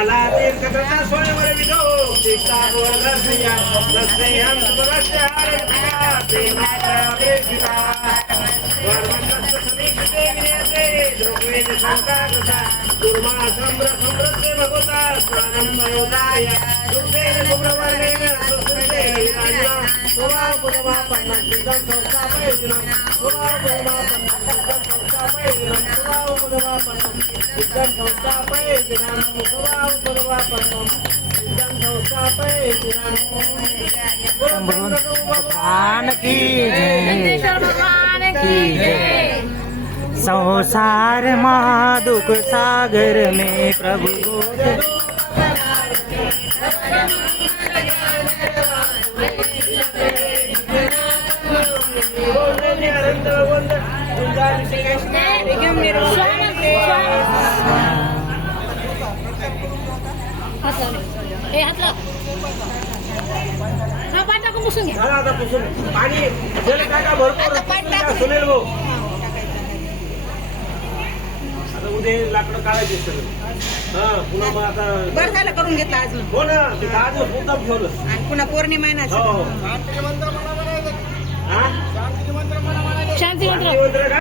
आला तीर्थ करता स्वयंवर विधो तीर्थावर रसया रसयं सुभगस्य हरिया प्रेमाया वेदिका वर्णस्य समीक्षते विनेते द्रव्येन शंकाकृता दुर्मा सम्रते भगवता स्नानं मयोदाय दुर्गेन कुब्रवर्णेन सुसुते विराजना स्वभाव पुनवापन्नं सिद्धं संस्थापयेजुनं स्वभाव पुनवापन्नं सिद्धं संस्थापयेजुनं स्वभाव पुनवापन्नं सिद्धं संस्थापयेजुनं स्वभाव पुनवापन्नं सिद्धं संस्थापयेजुनं भगवान की जय। संसार महादुख सागर में प्रभु आता पुसून पाणी जल टाका भरपूर सुनेल भाऊ आता उद्या लाकडं काढायचे सगळं हा पुन्हा मग आता बरं झालं करून घेतलं अजून हो ना ते आज मुद्दाम ठेवलं आणि पुन्हा पौर्णिमा आहे ना हो शांती मंत्र शांती मंत्र